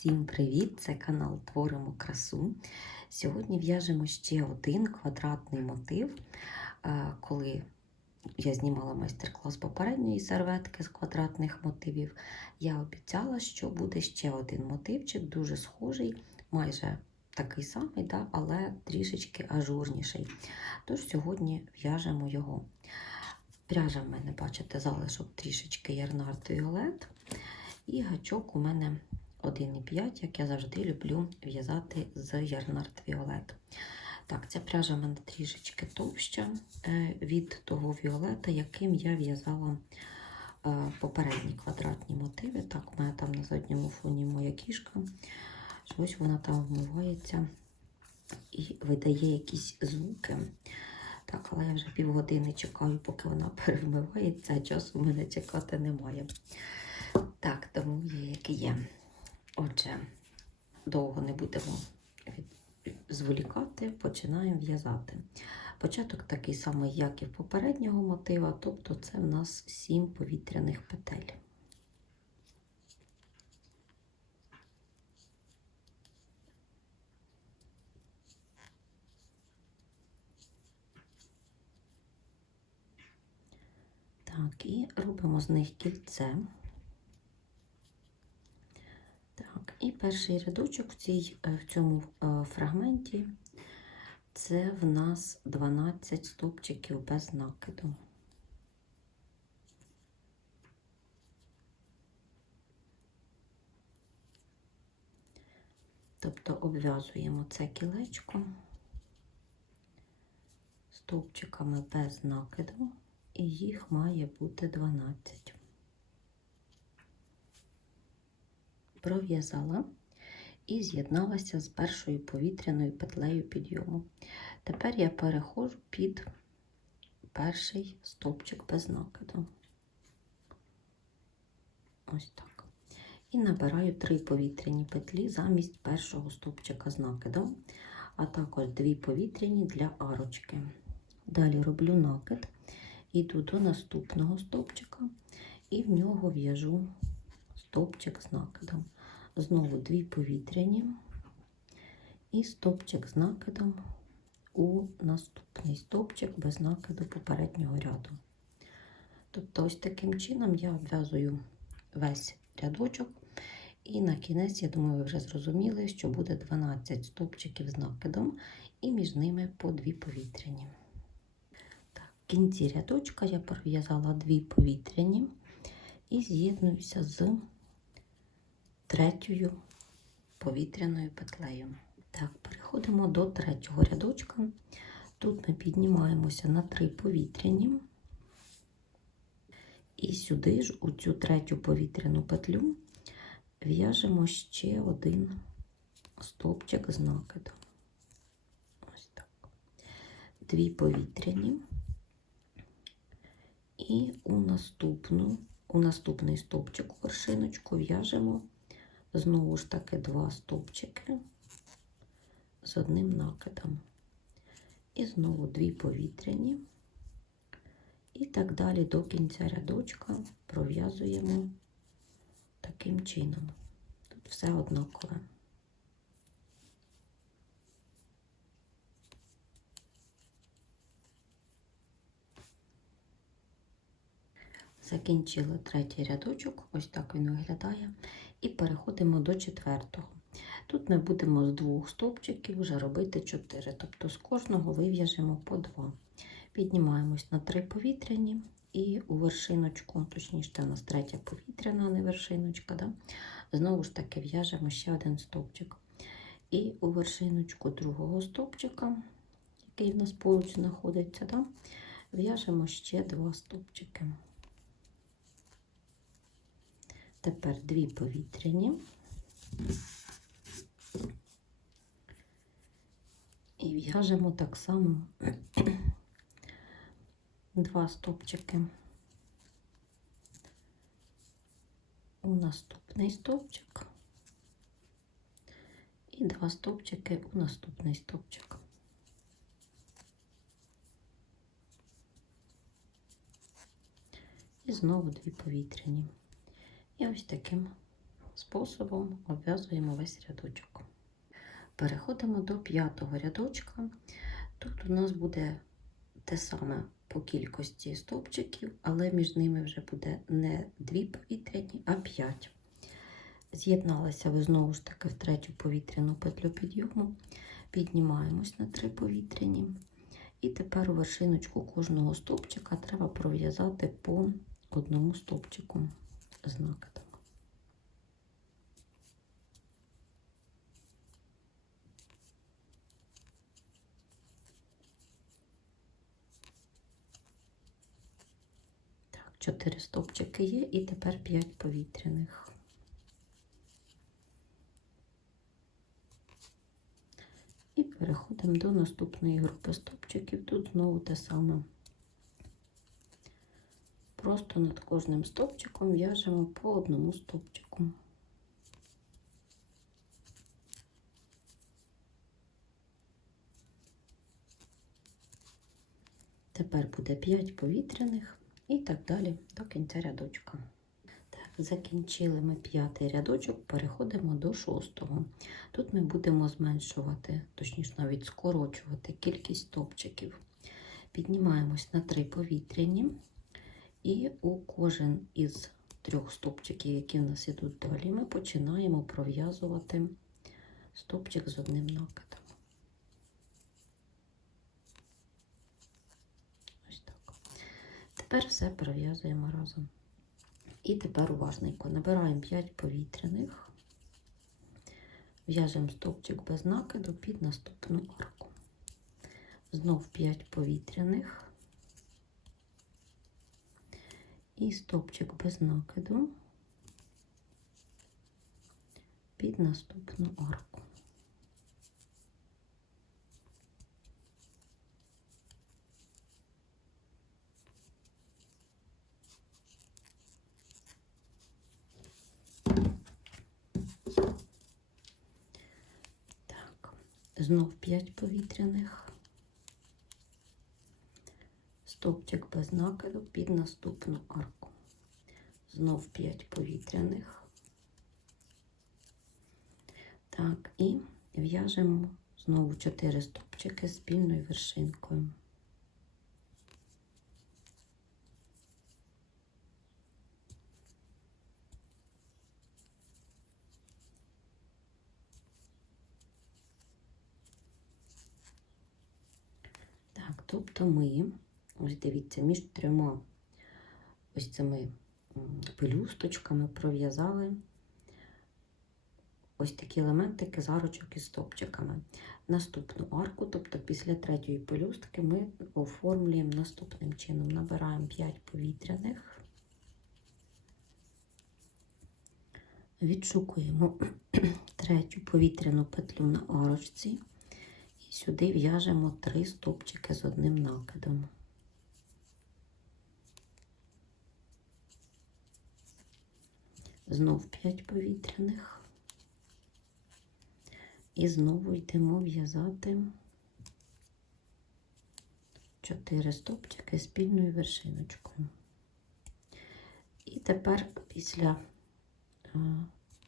Всім привіт! Це канал Творимо красу. Сьогодні в'яжемо ще один квадратний мотив. Е, Коли я знімала майстер-клас попередньої серветки з квадратних мотивів, я обіцяла, що буде ще один мотивчик, дуже схожий, майже такий самий, да, але трішечки ажурніший. Тож сьогодні в'яжемо його. Пряжа в мене, бачите, залишок трішечки ярнард Віолет. І гачок у мене 1,5, як я завжди люблю в'язати з ярнард Віолет. Так, ця пряжа в мене трішечки товща е, від того Віолета, яким я в'язала е, попередні квадратні мотиви. Так, у мене там на задньому фоні моя кішка. Ось вона там вмивається і видає якісь звуки. Так, але я вже півгодини чекаю, поки вона перевмивається, а часу в мене чекати немає. Так, тому є, як є. Отже, довго не будемо зволікати, починаємо в'язати. Початок такий самий, як і в попереднього мотива, тобто це в нас 7 повітряних петель. Так, і робимо з них кільце. Так, і перший рядочок в, цій, е, в цьому е, фрагменті це в нас 12 стовпчиків без накиду. Тобто обв'язуємо це кілечко стовпчиками без накиду, і їх має бути 12. Пров'язала і з'єдналася з першою повітряною петлею підйому. Тепер я переходжу під перший стовпчик без накиду. Ось так. І набираю три повітряні петлі замість першого стовпчика з накидом, а також дві повітряні для арочки. Далі роблю накид, іду до наступного стовпчика і в нього в'яжу стовпчик з накидом. Знову дві повітряні і стовпчик з накидом у наступний стовпчик без накиду попереднього ряду. Тобто, ось таким чином я обв'язую весь рядочок, і на кінець, я думаю, ви вже зрозуміли, що буде 12 стовпчиків з накидом, і між ними по дві повітряні. Так, в кінці рядочка я пров'язала дві повітряні і з'єднуюся з третьою повітряною петлею. Так, переходимо до третього рядочка. Тут ми піднімаємося на три повітряні, і сюди ж, у цю третю повітряну петлю, в'яжемо ще один стовпчик з накиду. Ось так. Дві повітряні, і у наступну, у наступний стовпчик у вершиночку в'яжемо знову ж таки два стовпчики з одним накидом. І знову дві повітряні. І так далі до кінця рядочка пров'язуємо таким чином. Тут все однакове. Закінчила третій рядочок, ось так він виглядає. І переходимо до четвертого. Тут ми будемо з двох стовпчиків вже робити 4, тобто з кожного вив'яжемо по 2. Піднімаємось на 3 повітряні і у вершиночку, точніше, це у нас третя повітряна, а не вершиночка. Да? Знову ж таки в'яжемо ще один стовпчик. І у вершиночку другого стовпчика, який в нас поруч знаходиться, да? в'яжемо ще два стовпчики. Тепер дві повітряні. І в'яжемо так само два стовпчики у наступний стовпчик і два стовпчики у наступний стовпчик. І знову дві повітряні. І ось таким способом обв'язуємо весь рядочок. Переходимо до п'ятого рядочка. Тут у нас буде те саме по кількості стовпчиків, але між ними вже буде не дві повітряні, а п'ять. З'єдналися ви знову ж таки в третю повітряну петлю підйому, піднімаємось на три повітряні. І тепер вершиночку кожного стовпчика треба пров'язати по одному стовпчику з накидом. Так, чотири стовпчики є, і тепер п'ять повітряних. І переходимо до наступної групи стовпчиків. Тут знову те саме. Просто над кожним стовпчиком в'яжемо по одному стовпчику. Тепер буде 5 повітряних і так далі до кінця рядочка. Так, закінчили ми п'ятий рядочок, переходимо до шостого. Тут ми будемо зменшувати, точніше навіть скорочувати кількість стовпчиків. Піднімаємось на 3 повітряні. І у кожен із трьох стовпчиків, які в нас ідуть далі, ми починаємо пров'язувати стовпчик з одним накидом. Ось так. Тепер все пров'язуємо разом. І тепер уважненько набираємо 5 повітряних, в'яжемо стовпчик без накиду під наступну арку. Знов 5 повітряних. І стовпчик без накиду під наступну арку. Так, знов 5 повітряних. Стовпчик без накиду під наступну арку. Знов 5 повітряних. Так, і в'яжемо знову 4 стовпчики спільною вершинкою. Тобто ми Ось дивіться, між трьома ось цими пелюсточками пров'язали ось такі елементики зарочок із стопчиками. Наступну арку, тобто після третьої пелюстки, ми оформлюємо наступним чином. Набираємо 5 повітряних, відшукуємо третю повітряну петлю на арочці і сюди в'яжемо 3 стопчики з одним накидом. Знов 5 повітряних. І знову йдемо в'язати 4 стопчики спільною вершиночкою. І тепер після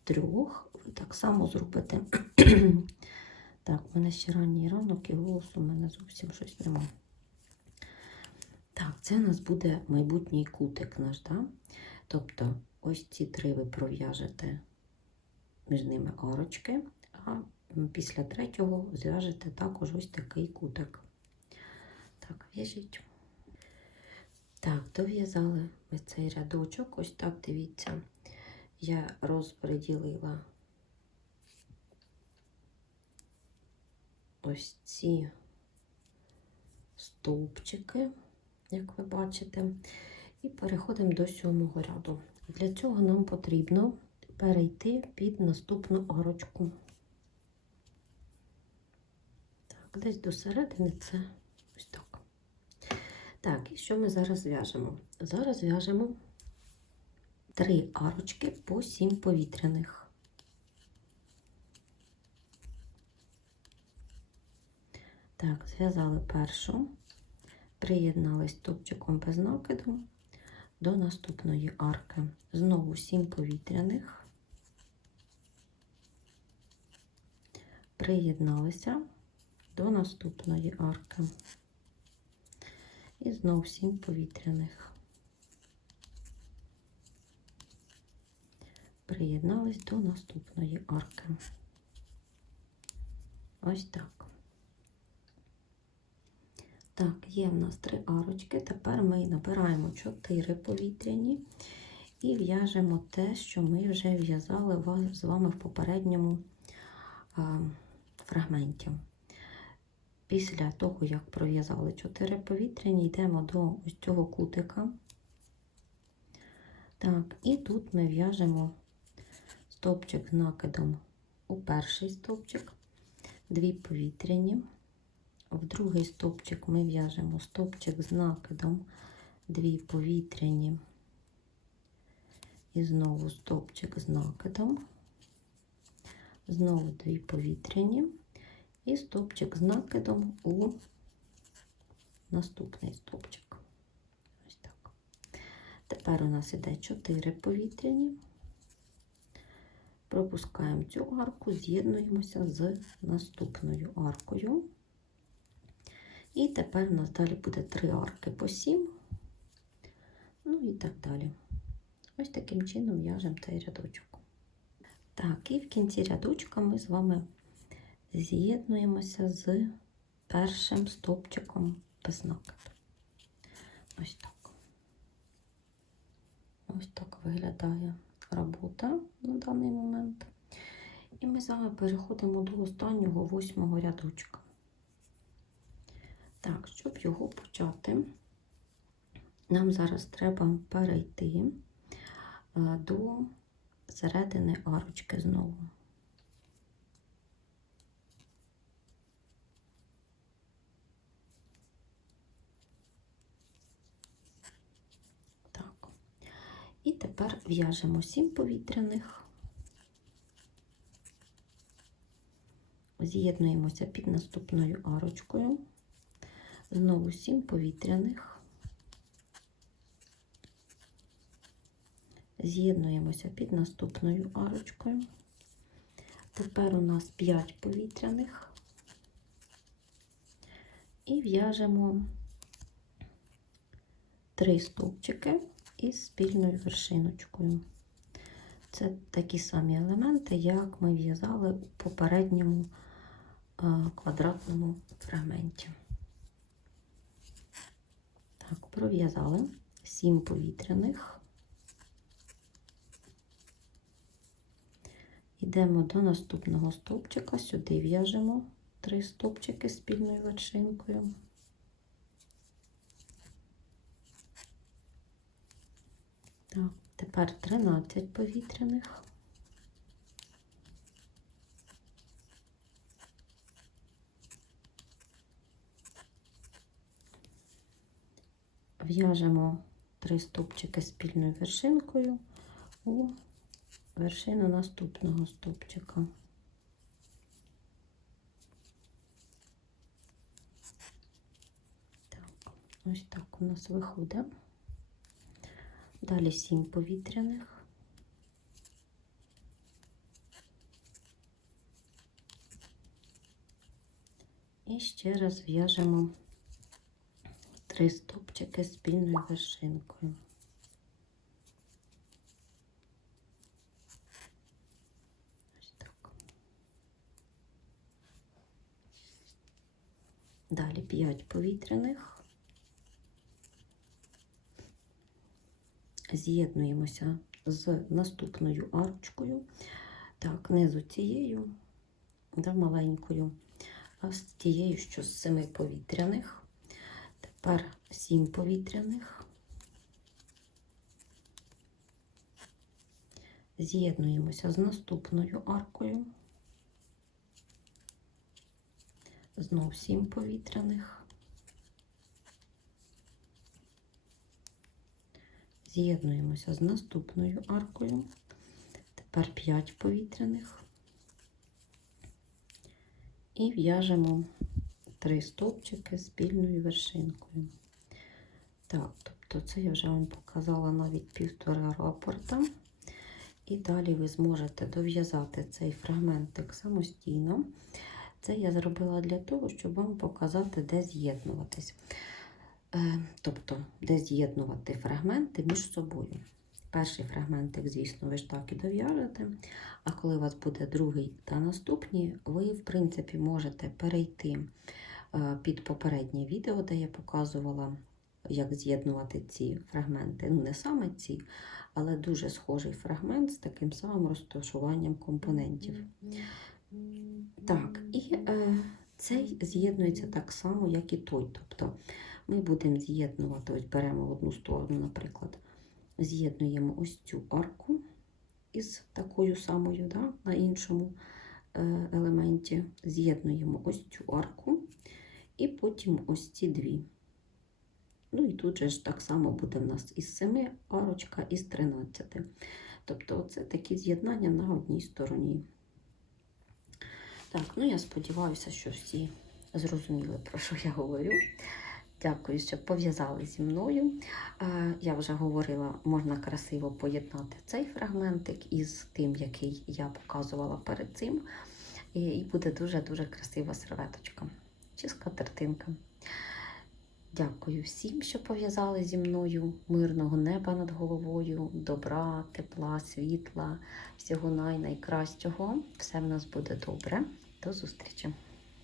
трьох ви так само зробите. так, в мене ще ранній ранок і голосу у мене зовсім щось немає. Так, це у нас буде майбутній кутик наш, так? Тобто Ось ці три ви пров'яжете між ними арочки, а після третього зв'яжете також ось такий кутик. Так, в'яжіть. Так, дов'язали ми цей рядочок. Ось так, дивіться, я розподілила ось ці стовпчики, як ви бачите, і переходимо до сьомого ряду. Для цього нам потрібно перейти під наступну арочку. Так, десь до середини це ось так. Так, і що ми зараз в'яжемо? Зараз в'яжемо три арочки по сім повітряних. Так, зв'язали першу, приєднались топчиком без накиду до наступної арки. Знову 7 повітряних, приєдналися до наступної арки. І знову 7 повітряних. Приєднались до наступної арки. Ось так. Так, є в нас три арочки. Тепер ми набираємо 4 повітряні і в'яжемо те, що ми вже в'язали з вами в попередньому фрагменті. Після того, як пров'язали 4 повітряні, йдемо до ось цього кутика. Так, і тут ми в'яжемо стовпчик з накидом у перший стовпчик, дві повітряні. В другий стовпчик ми в'яжемо стовпчик з накидом, дві повітряні. І знову стовпчик з накидом, знову дві повітряні і стовпчик з накидом у наступний стовпчик. Ось так. Тепер у нас іде 4 повітряні. Пропускаємо цю арку, з'єднуємося з наступною аркою. І тепер у нас далі буде 3 арки по 7, ну і так далі. Ось таким чином в'яжемо цей рядочок. Так, і в кінці рядочка ми з вами з'єднуємося з першим стовпчиком без накиду. Ось так. Ось так виглядає робота на даний момент. І ми з вами переходимо до останнього восьмого рядочка. Так, щоб його почати, нам зараз треба перейти е, до середини арочки знову. Так. І тепер в'яжемо 7 повітряних, з'єднуємося під наступною арочкою, знову 7 повітряних, з'єднуємося під наступною арочкою. Тепер у нас 5 повітряних і в'яжемо 3 стовпчики із спільною вершиночкою. Це такі самі елементи, як ми в'язали у попередньому е, квадратному фрагменті. Пров'язали 7 повітряних. Йдемо до наступного стовпчика, сюди в'яжемо 3 стовпчики спільною вершинкою. Так, тепер 13 повітряних. В'яжемо три стовпчики спільною вершинкою у вершину наступного стовпчика. Так, ось так у нас виходить. Далі 7 повітряних. І ще раз в'яжемо три стопчики спільною вершинкою. Ось так. Далі 5 повітряних. з'єднуємося з наступною арочкою. Так, не з цією, да, маленькою, а з тією, що з семи повітряних. Тепер сім повітряних. З'єднуємося з наступною аркою. Знов сім повітряних. З'єднуємося з наступною аркою. Тепер 5 повітряних і в'яжемо 3 стовпчики спільною вершинкою. Так, тобто це я вже вам показала навіть півтора рапорта. І далі ви зможете дов'язати цей фрагментик самостійно. Це я зробила для того, щоб вам показати, де з'єднуватись. Е, Тобто, де з'єднувати фрагменти між собою. Перший фрагментик, звісно, ви ж так і дов'яжете. А коли у вас буде другий та наступні, ви, в принципі, можете перейти під попереднє відео, де я показувала, як з'єднувати ці фрагменти. Ну, не саме ці, але дуже схожий фрагмент з таким самим розташуванням компонентів. Так, і е, цей з'єднується так само, як і той. Тобто ми будемо з'єднувати, ось беремо одну сторону, наприклад, з'єднуємо ось цю арку із такою самою да, на іншому е, елементі, з'єднуємо ось цю арку і потім ось ці дві. Ну і тут же ж так само буде в нас із 7 арочка, із 13. Тобто, це такі з'єднання на одній стороні. Так, ну я сподіваюся, що всі зрозуміли, про що я говорю. Дякую, що пов'язали зі мною. Е, Я вже говорила, можна красиво поєднати цей фрагментик із тим, який я показувала перед цим. І і буде дуже-дуже красива серветочка чи скатертинка. Дякую всім, що пов'язали зі мною. Мирного неба над головою, добра, тепла, світла, всього най найкращого. Все в нас буде добре. До зустрічі!